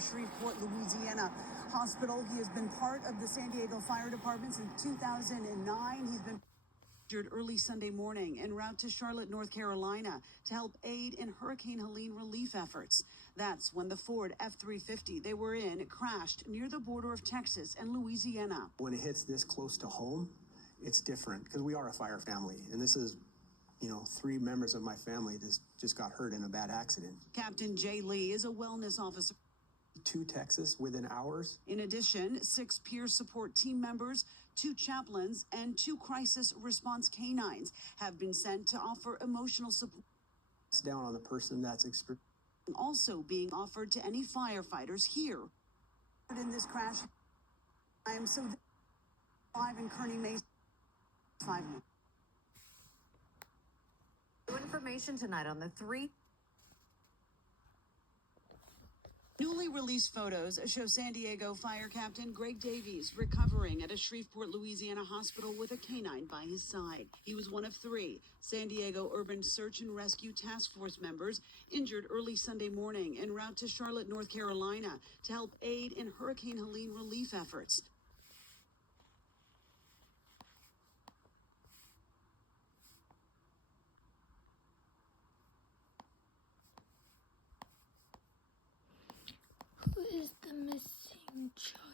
Shreveport, Louisiana hospital. He has been part of the San Diego Fire Department since 2009. He's been injured early Sunday morning en route to Charlotte, North Carolina to help aid in Hurricane Helene relief efforts. That's when the Ford F-350 they were in crashed near the border of Texas and Louisiana. When it hits this close to home, it's different because we are a fire family, and this is, 3 members of my family just got hurt in a bad accident. Captain Jay Lee is a wellness officer to Texas within hours. In addition, 6 peer support team members, 2 chaplains, and 2 crisis response canines have been sent to offer emotional support. Down on the person that's experiencing. Also being offered to any firefighters here. In this crash, I am so live in Kearney Mesa. 5 minutes. New information tonight on the 3. Newly released photos show San Diego Fire Captain Greg Davies recovering at a Shreveport, Louisiana hospital with a canine by his side. He was one of 3 San Diego Urban Search and Rescue Task Force members injured early Sunday morning en route to Charlotte, North Carolina to help aid in Hurricane Helene relief efforts. Who is the missing child?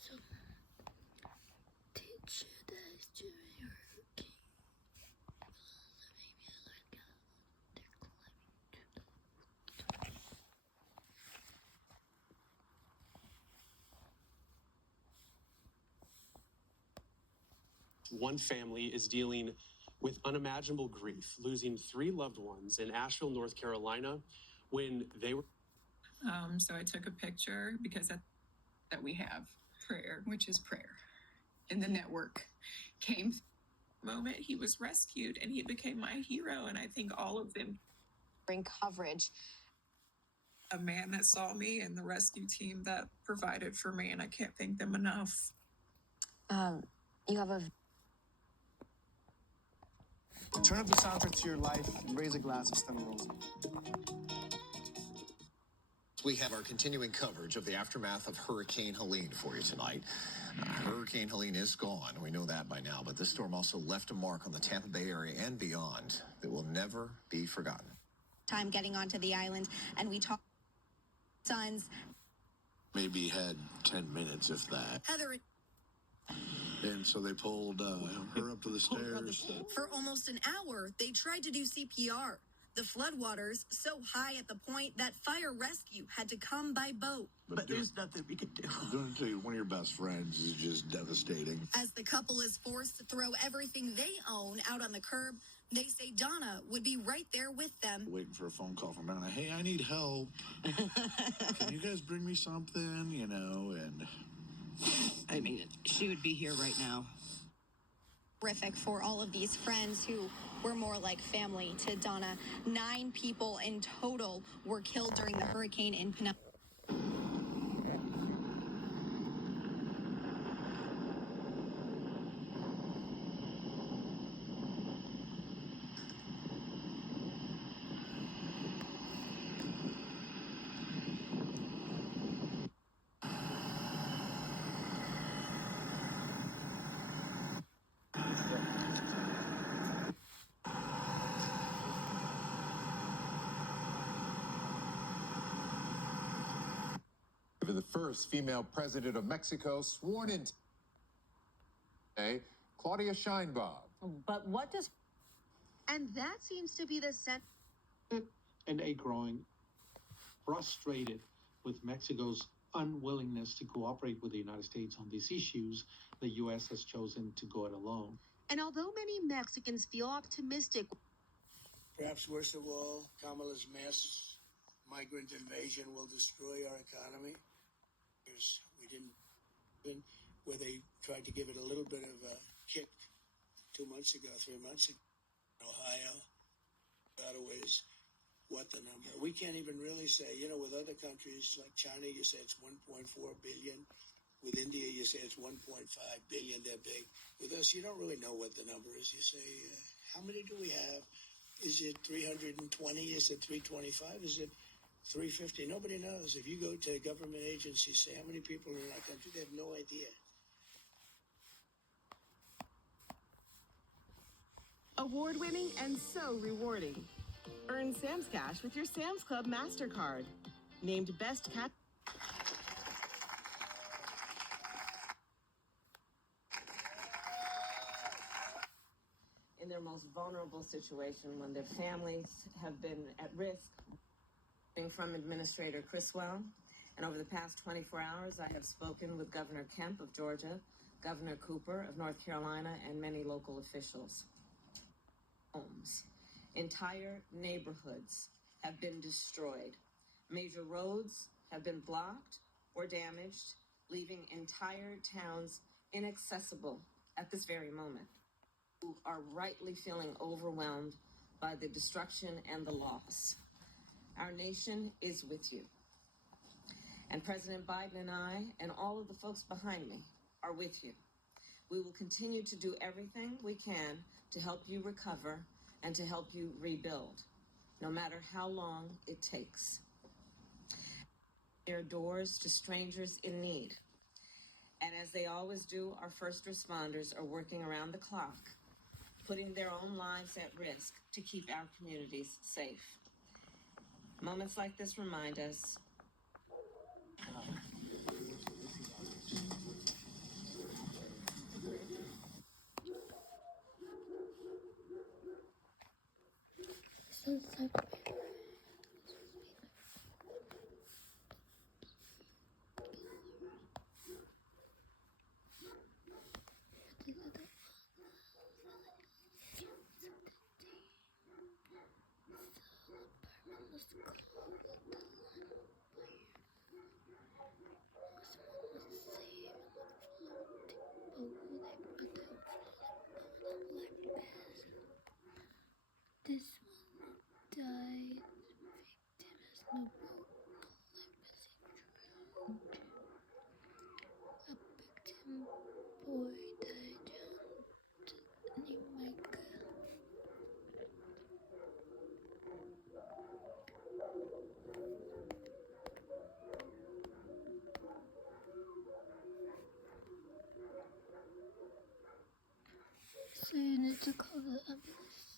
So, teacher dies during hurricane. One family is dealing with unimaginable grief, losing 3 loved ones in Asheville, North Carolina, when they were. So I took a picture because that we have prayer, which is prayer. And the network came. Moment he was rescued and he became my hero. And I think all of them Bring coverage. A man that saw me and the rescue team that provided for me, and I can't thank them enough. You have a Turn up the soundtrack to your life and raise a glass of Stella Rosa. We have our continuing coverage of the aftermath of Hurricane Helene for you tonight. Hurricane Helene is gone. We know that by now, but this storm also left a mark on the Tampa Bay area and beyond that will never be forgotten. Time getting onto the island, and we talked sons. Maybe had 10 minutes, if that. Heather. And so they pulled her up to the stairs. For almost an hour, they tried to do CPR. The floodwaters so high at the point that fire rescue had to come by boat. But there's nothing we can do. Doing it to one of your best friends is just devastating. As the couple is forced to throw everything they own out on the curb, they say Donna would be right there with them. Waiting for a phone call from Donna. Hey, I need help. Can you guys bring me something? And I mean, she would be here right now. Horrific for all of these friends who were more like family to Donna. 9 people in total were killed during the hurricane in Penelope. The first female president of Mexico sworn in today, Claudia Sheinbaum. But what does... And that seems to be the sense. And a growing frustrated with Mexico's unwillingness to cooperate with the United States on these issues, the U.S. has chosen to go it alone. And although many Mexicans feel optimistic, perhaps worst of all, Kamala's mass migrant invasion will destroy our economy. We didn't, where they tried to give it a little bit of a kick 2 months ago, 3 months ago. Ohio, Ottawa's what the number. We can't even really say, you know, with other countries like China, you say it's 1.4 billion. With India, you say it's 1.5 billion. They're big. With us, you don't really know what the number is. You say, how many do we have? Is it 320? Is it 325? Is it 350? Nobody knows. If you go to government agencies, say how many people are in our country, they have no idea. Award-winning and so rewarding. Earn Sam's Cash with your Sam's Club MasterCard. Named Best Cat. In their most vulnerable situation when their families have been at risk. From Administrator Criswell, and over the past 24 hours, I have spoken with Governor Kemp of Georgia, Governor Cooper of North Carolina, and many local officials. Homes, entire neighborhoods have been destroyed. Major roads have been blocked or damaged, leaving entire towns inaccessible at this very moment. Who are rightly feeling overwhelmed by the destruction and the loss. Our nation is with you. And President Biden and I, and all of the folks behind me, are with you. We will continue to do everything we can to help you recover and to help you rebuild, no matter how long it takes. Their doors to strangers in need. And as they always do, our first responders are working around the clock, putting their own lives at risk to keep our communities safe. Moments like this remind us This one died. Victim has no boat. A victim boy died named Mica. So you need to call the ambulance.